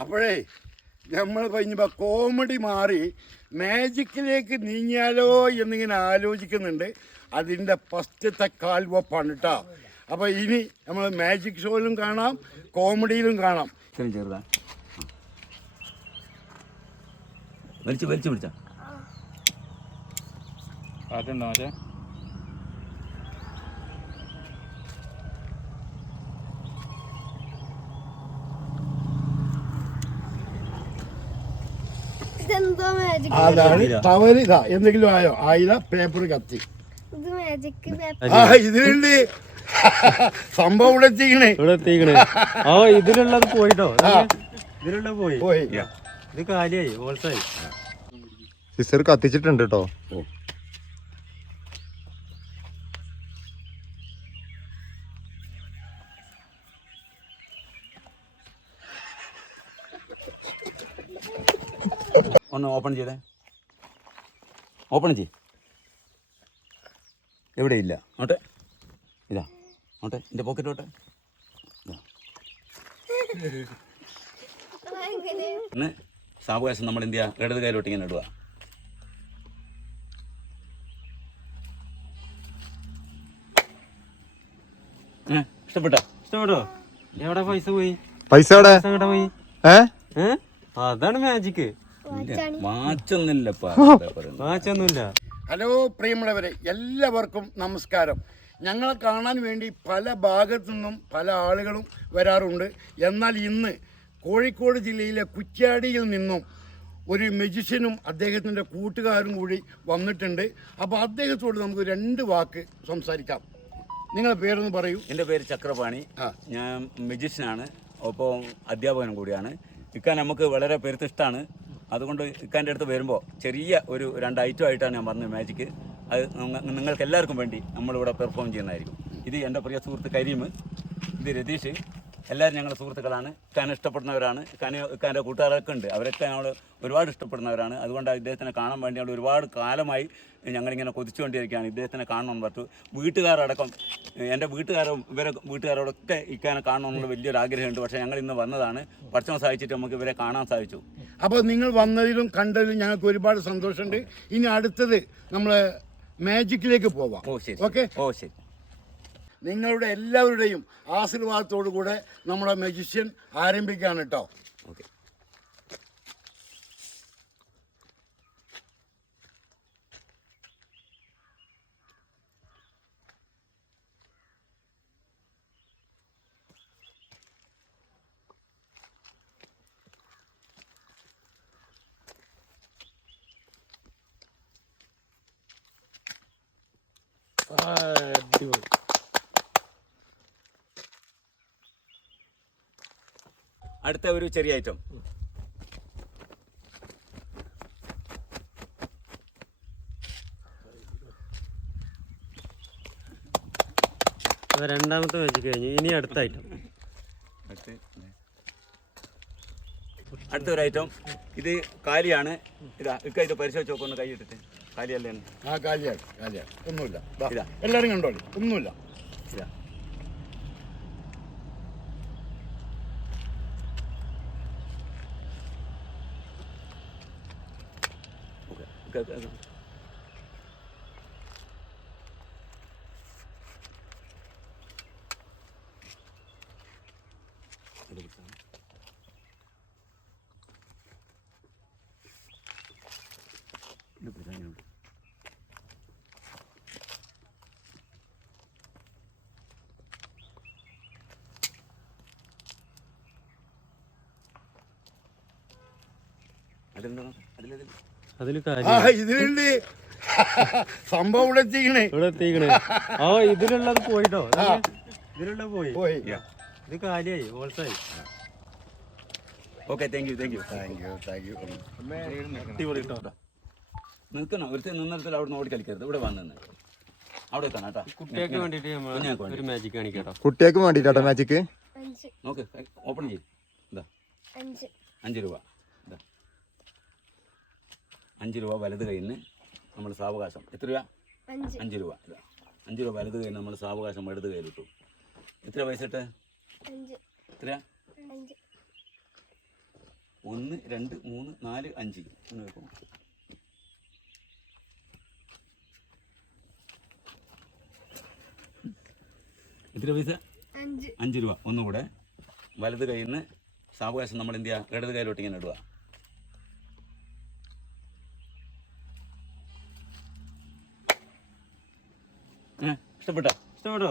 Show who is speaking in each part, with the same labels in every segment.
Speaker 1: അപ്പോഴേ നമ്മൾ കഴിഞ്ഞപ്പോൾ കോമഡി മാറി മാജിക്കിലേക്ക് നീങ്ങിയാലോ എന്നിങ്ങനെ ആലോചിക്കുന്നുണ്ട്. അതിന്റെ ഫസ്റ്റത്തെ കാൽവപ്പാണ് കേട്ടോ അപ്പോൾ ഇനി നമ്മൾ മാജിക് ഷോയിലും കാണാം കോമഡിയിലും കാണാം.
Speaker 2: ശരി ചെറുതാ. വലിച്ചു വലിച്ചു പിടിച്ചാ.
Speaker 3: കാറ്റുണ്ടോ മറ്റേ?
Speaker 1: അതാണ് തവൽ ഇതാ. എന്തെങ്കിലും ആയോ? ആയില്ല പേപ്പർ കത്തി.
Speaker 4: ഇത് മാജിക്
Speaker 1: ആ ഇതിലുണ്ട്. സംഭവം ഇവിടെ എത്തിക്കണേ.
Speaker 5: ഇവിടെ എത്തിക്കണേ. ആ ഇതിലുള്ളത് പോയിട്ടോ. ഇതിലുള്ള പോയി.
Speaker 1: പോയി.
Speaker 5: ഇത് കാലിയായി ഓൾസായി
Speaker 6: സിസ്റ്റർ കത്തിച്ചിട്ടുണ്ട് കേട്ടോ
Speaker 2: ഒന്ന് ഓപ്പൺ ചെയ്തേ ഓപ്പൺ ചെയ് എവിടെ ഇല്ല? നോട്ടെ ഇതാ. നോട്ടെ എന്റെ പോക്കറ്റ് നോട്ടെ ഇന്ന് സാവകാശം നമ്മൾ എന്ത് ചെയ്യുക ഇടത് കയ്യിലോട്ട് ഇങ്ങനെ ഇടുക. ഇഷ്ടപ്പെട്ടോ?
Speaker 5: ഇഷ്ടപ്പെട്ടോ? എവിടെ പൈസ പോയി?
Speaker 6: പൈസ എവിടെ?
Speaker 5: പോയി? അതാണ് മാജിക്
Speaker 1: ഹലോ പ്രിയമുള്ളവരെ എല്ലാവർക്കും നമസ്കാരം. ഞങ്ങളെ കാണാൻ വേണ്ടി പല ഭാഗത്തു നിന്നും പല ആളുകളും വരാറുണ്ട്. എന്നാൽ ഇന്ന് കോഴിക്കോട് ജില്ലയിലെ കുറ്റ്യാടിയിൽ നിന്നും ഒരു മെജിഷ്യനും അദ്ദേഹത്തിന്റെ കൂട്ടുകാരും കൂടി വന്നിട്ടുണ്ട്. അപ്പോൾ അദ്ദേഹത്തോട് നമുക്ക് രണ്ട് വാക്ക് സംസാരിക്കാം. നിങ്ങളുടെ പേരൊന്ന് പറയൂ.
Speaker 2: എന്റെ പേര് ചക്രപാണി.
Speaker 1: ആ.
Speaker 2: ഞാൻ മെജിഷ്യനാണ് ഒപ്പം അധ്യാപകനും കൂടിയാണ്. ഇക്കാൻ നമുക്ക് വളരെ പെരുത്തിഷ്ടമാണ് അതുകൊണ്ട് ഇക്കാന്റെ അടുത്ത് വരുമ്പോൾ ചെറിയ ഒരു രണ്ട് ഐറ്റം ആയിട്ടാണ് ഞാൻ പറഞ്ഞത് മാജിക് അത് നിങ്ങ- നിങ്ങൾക്ക് എല്ലാവർക്കും വേണ്ടി നമ്മളിവിടെ പെർഫോം ചെയ്യുന്നതായിരിക്കും. ഇത് എന്റെ പ്രിയ സുഹൃത്ത് കരീം ഇത് രതീഷ്. എല്ലാവരും ഞങ്ങളുടെ സുഹൃത്തുക്കളാണ്. ഇക്കാൻ ഇഷ്ടപ്പെടുന്നവരാണ്. ഇക്കാൻ ഇക്കാന്റെ കൂട്ടുകാരൊക്കെ ഉണ്ട്. അവരൊക്കെ ഞങ്ങൾ ഒരുപാട് ഇഷ്ടപ്പെടുന്നവരാണ്. അതുകൊണ്ട് ഇദ്ദേഹത്തിനെ കാണാൻ വേണ്ടി ഞങ്ങൾ ഒരുപാട് കാലമായി ഞങ്ങളിങ്ങനെ കൊതിച്ചുകൊണ്ടിരിക്കുകയാണ്. ഇദ്ദേഹത്തിനെ കാണണമെന്ന് പറഞ്ഞു വീട്ടുകാരടക്കം എന്റെ വീട്ടുകാരും ഇവരെ വീട്ടുകാരോടൊക്കെ ഇക്കാനെ കാണണമെന്നുള്ള വലിയൊരു ആഗ്രഹമുണ്ട്. പക്ഷേ ഞങ്ങൾ ഇന്ന് വന്നതാണ്. ഭക്ഷണം സഹായിച്ചിട്ട് നമുക്ക് ഇവരെ കാണാൻ സാധിച്ചു.
Speaker 1: അപ്പോൾ നിങ്ങൾ വന്നതിലും കണ്ടതിലും ഞങ്ങൾക്ക് ഒരുപാട് സന്തോഷമുണ്ട്. ഇനി അടുത്തത് നമ്മൾ മാജിക്കിലേക്ക് പോവാം.
Speaker 2: ഓ ശരി
Speaker 1: ഓക്കെ
Speaker 2: ഓ ശരി.
Speaker 1: നിങ്ങളുടെ എല്ലാവരുടെയും ആശീർവാദത്തോടു കൂടെ നമ്മുടെ മെജിഷ്യൻ ആരംഭിക്കുകയാണ് കേട്ടോ
Speaker 2: ഓക്കെ. അടുത്ത ഒരു ചെറിയ ഐറ്റം
Speaker 5: രണ്ടാമത്തെ വെച്ച് കഴിഞ്ഞു. ഇനി അടുത്ത ഐറ്റം
Speaker 2: അടുത്ത ഒരു ഐറ്റം ഇത് കാലിയാണ്. ഇതാ ഇക്ക ഇത് പരിശോധിച്ച് നോക്കൊന്ന് കൈയിട്ടിട്ട് കാലിയല്ലേ?
Speaker 1: ആ കാലിയാണ് കാലിയാണ്. ഒന്നുമില്ല.
Speaker 2: ഇതാ.
Speaker 1: എല്ലാവരും കണ്ടോളി. ഒന്നുമില്ല.
Speaker 2: ഇതാ ഓക്കെ ഇക്ക, ഇക്ക, ഇക്ക. ഇത് പിടിച്ചോ. ഇത് പിടിച്ചോ, ഇങ്ങനെ പിടിച്ചോ. അതിലുണ്ടോ? അതിലതിൽ
Speaker 1: ഇതിലുണ്ട് സംഭവം ഇവിടെ എത്തിക്കണേ.
Speaker 5: ഇവിടെ എത്തിക്കണേ. ആ ഇതിലുള്ളത് പോയിട്ടോ? ഇതിലുള്ള പോയി.
Speaker 1: പോയി.
Speaker 5: ഇത് കാലിയായി ഓൾസായി.
Speaker 2: Okay thank you thank you
Speaker 1: thank you thank you
Speaker 2: അടിപൊളി കേട്ടോ നിൽക്കണം? ഒരുത്തൻ നിന്നിടത്തിൽ അവിടെ നിന്ന് ഓടി കളിക്കരുത്. ഇവിടെ വന്നു അവിടെ കേട്ടോ.
Speaker 5: കുട്ടികൾക്ക് വേണ്ടിട്ട് നമ്മൾ ഒരു മാജിക് കാണിക്കട്ടോ.
Speaker 6: കുട്ടികൾക്ക് വേണ്ടിട്ടാട്ടോ മാജിക്ക്
Speaker 4: അഞ്ച്.
Speaker 2: നോക്ക് ഓപ്പൺ ചെയ്യും. ഇതാ.
Speaker 4: അഞ്ച്.
Speaker 2: അഞ്ച് രൂപ. അഞ്ച് രൂപ വലത് കയ്യിൽ നിന്ന് നമ്മൾ സാവകാശം. എത്ര രൂപ?
Speaker 4: അഞ്ച്.
Speaker 2: രൂപ. അഞ്ച് രൂപ വലത് കയ്യിൽ നമ്മൾ സാവകാശം വലത് കയ്യിൽ ഇട്ടു. എത്ര പൈസ ഇട്ട്?
Speaker 4: എത്ര
Speaker 2: ഒന്ന് രണ്ട് മൂന്ന് നാല് അഞ്ച്. ഒന്ന് വെക്കും. എത്ര പൈസ?
Speaker 4: അഞ്ച്.
Speaker 2: രൂപ. ഒന്നുകൂടെ വലത് കയ്യിൽ നിന്ന് സാവകാശം നമ്മൾ എന്ത് ചെയ്യുക ഇടത് കയ്യിലോട്ട് ഇങ്ങനെ ഇടുക. ഇഷ്ടപ്പെട്ടോ?
Speaker 5: ഇഷ്ടപ്പെട്ടോ?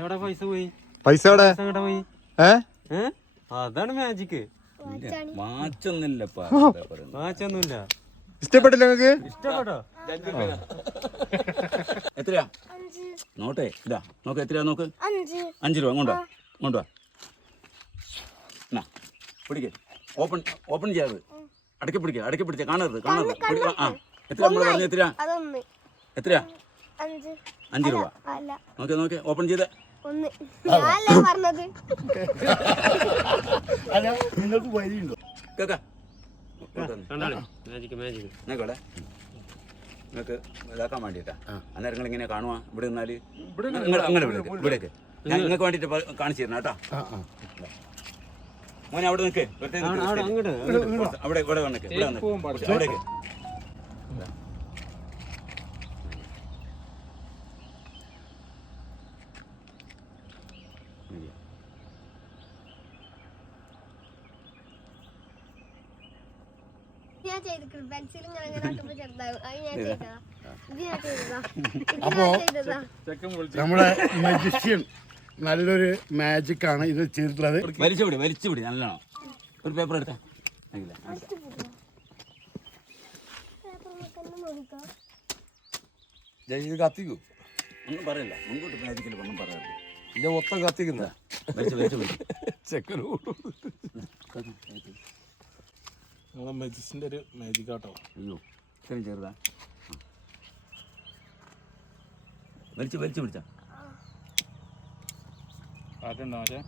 Speaker 5: എവിടെ പൈസ പോയി?
Speaker 6: പൈസ എവിടെ?
Speaker 5: പോയി?
Speaker 6: ഏ?
Speaker 5: ഏ? അതാണ് മാജിക്ക്
Speaker 4: വാച്ചാണി
Speaker 2: വാച്ചൊന്നുമില്ലപ്പാ പറയുന്നത്.
Speaker 6: ഇഷ്ടപ്പെട്ടില്ല നിങ്ങക്ക്?
Speaker 5: ഇഷ്ടപ്പെട്ടോ?
Speaker 2: എത്രയാ?
Speaker 4: അഞ്ച്
Speaker 2: നോട്ടെ ഇതാ നോക്ക് എത്രയാ നോക്ക്?
Speaker 4: അഞ്ച്.
Speaker 2: അഞ്ച് രൂപ കൊണ്ടുവാ കൊണ്ടുവാ പിടിക്ക്. ഓപ്പൺ ഓപ്പൺ ചെയ്യാറ്. അടക്കി പിടിക്കുക അടക്കി പിടിച്ച കാണരുത് കാണരുത്. ആ, എത്ര നമ്മൾ പറഞ്ഞു എത്രയാ?
Speaker 4: അതൊന്ന്.
Speaker 2: എത്രയാ?
Speaker 4: അഞ്ച്
Speaker 2: രൂപ. നോക്കി നോക്കി ഓപ്പൺ ചെയ്ത്.
Speaker 1: അല്ല നിങ്ങൾക്ക് വരിയുണ്ടോ
Speaker 2: കേക്ക. നോക്കോളെ നിങ്ങൾക്ക് ഇതാക്കാൻ വേണ്ടിയിട്ടാ അന്നേരം നിങ്ങൾ ഇങ്ങനെ കാണുവാ. ഇവിടെ നിന്നാൽ അങ്ങനെ ഇവിടേക്ക് ഞാൻ നിങ്ങൾക്ക് വേണ്ടിട്ട് കാണിച്ചു തരണം കേട്ടോ. മോനെ അവിടെ നിൽക്ക്.
Speaker 5: അവിടെ
Speaker 2: ഇവിടെ വന്നേക്ക് ഇവിടെ വന്നേക്ക്. അവിടേക്ക്
Speaker 4: ഞാൻ ചെയ്തിട്ടുണ്ട് പെൻസിൽ ഇങ്ങനെ ഇങ്ങനെ ആക്കുമ്പോ ചെറുതാവും അത് ഞാൻ ചെയ്തതാ ഇത് ഞാൻ ചെയ്തതാ ഇത്
Speaker 1: അപ്പോ നമ്മുടെ മജിഷ്യൻ നല്ലൊരു മാജിക് ആണ് ഇത് ചെയ്തിട്ടുള്ളത്.
Speaker 2: വലിച്ചു വിടി വലിച്ചു വിടി നല്ലോണം. ഒരു പേപ്പർ എടുക്കാം
Speaker 3: ഇത് കത്തിക്കൂ.
Speaker 2: ഒന്നും പറയില്ല. മുൻകൂട്ടി മാജിക്കിൽ ഒന്നും പറയാറില്ല.
Speaker 3: ഇല്ല മൊത്തം കത്തിക്കുന്ന.
Speaker 2: ചെക്കൻ വലിച്ചു വിടി
Speaker 3: ചെക്കന് നമ്മളെ മെജിസിന്റെ ഒരു മാജിക് ആട്ടോ.
Speaker 2: അയ്യോ. ഇത്രയും ചെറുതാ. വലിച്ചു വലിച്ചു പിടിച്ച.
Speaker 3: കാറ്റുണ്ടോ മറ്റേ?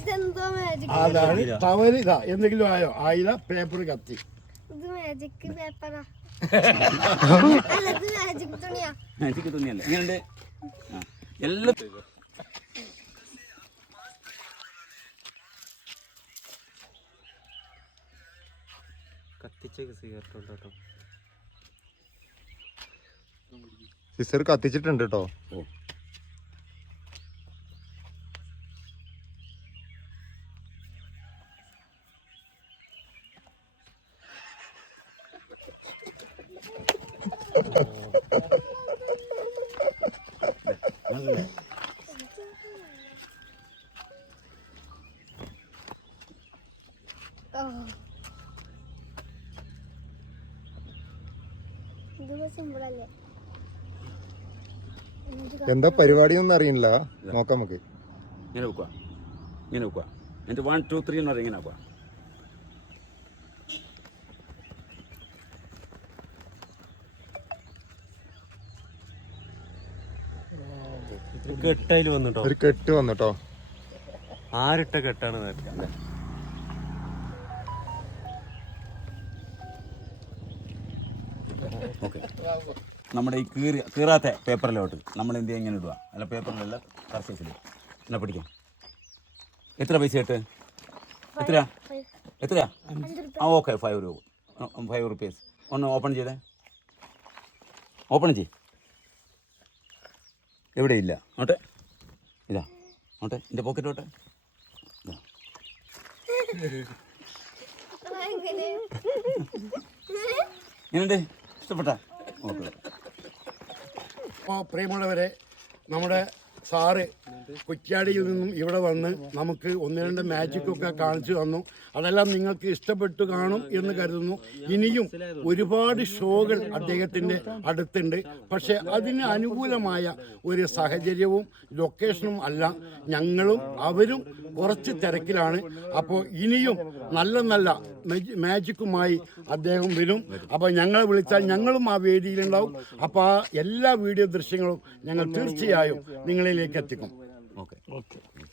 Speaker 4: ഇതെന്തോ മാജിക്
Speaker 1: അതാണ് ടവൽ ഇതാ. എന്തെങ്കിലും ആയോ? ആയില്ല പേപ്പർ കത്തി.
Speaker 4: ഇത് മാജിക് പേപ്പറാ മാജിക്
Speaker 2: എല്ലാം
Speaker 5: കത്തിച്ചേക്ക് സിഗരറ്റ് കേട്ടോ.
Speaker 6: സിസ്റ്റർ കത്തിച്ചിട്ടുണ്ട് കേട്ടോ.
Speaker 2: ഓ നല്ല
Speaker 4: ഓ ഇത് സിമ്പിൾ അല്ലേ എന്നിട്ട്
Speaker 6: എന്താ പരിപാടി ഒന്നും അറിയില്ല നോക്കാം നമുക്ക്.
Speaker 2: ഇങ്ങനെ വെക്കുക ഇങ്ങനെ വെക്കുക എന്നിട്ട് വൺ ടു ത്രീ എന്ന് പറയും ഇങ്ങനെ വെക്കുക
Speaker 5: കെട്ടയിൽ വന്നിട്ടോ?
Speaker 6: ഒരു കെട്ട് വന്നിട്ടോ?
Speaker 5: ആരിട്ട കെട്ടാണ് നേരത്തെ?
Speaker 2: ഓക്കെ. നമ്മുടെ ഈ കീറി കീറാത്ത പേപ്പറിലോട്ട് നമ്മൾ എന്ത് ചെയ്യാൻ ഇങ്ങനെ ഇടുക. അല്ല പേപ്പറിലല്ല സർഫേസിൽ എന്നാ പിടിക്കാം? എത്ര പൈസ ഇട്ട് എത്രയാ? എത്രയാ? ആ ഓക്കെ. ഫൈവ് രൂപ. ഫൈവ് റുപ്പീസ് ഒന്ന് ഓപ്പൺ ചെയ്തേ. ഓപ്പൺ ചെയ് എവിടെ ഇല്ല? നോട്ടെ ഇതാ. നോട്ടെ എന്റെ പോക്കറ്റോട്ടെ ഇതാ. ഇങ്ങനെ ഇഷ്ടപ്പെട്ടാ? ഓക്കെ.
Speaker 1: അപ്പോൾ പ്രിയമുള്ളവരെ നമ്മുടെ സാറ് കുറ്റ്യാടിയിൽ നിന്നും ഇവിടെ വന്ന് നമുക്ക് ഒന്ന് രണ്ട് മാജിക്കൊക്കെ കാണിച്ചു തന്നു. അതെല്ലാം നിങ്ങൾക്ക് ഇഷ്ടപ്പെട്ടു കാണും എന്ന് കരുതുന്നു. ഇനിയും ഒരുപാട് ഷോകൾ അദ്ദേഹത്തിന്റെ അടുത്തുണ്ട്. പക്ഷെ അതിന് അനുകൂലമായ ഒരു സാഹചര്യവും ലൊക്കേഷനും അല്ല. ഞങ്ങളും അവരും കുറച്ച് തിരക്കിലാണ്. അപ്പോൾ ഇനിയും നല്ല നല്ല മാജിക്കുമായി അദ്ദേഹം വരും. അപ്പോൾ ഞങ്ങളെ വിളിച്ചാൽ ഞങ്ങളും ആ വേദിയിലുണ്ടാവും അപ്പോൾ ആ എല്ലാ വീഡിയോ ദൃശ്യങ്ങളും ഞങ്ങൾ തീർച്ചയായും നിങ്ങളിലേക്ക് എത്തിക്കും.
Speaker 2: Okay.
Speaker 3: Okay.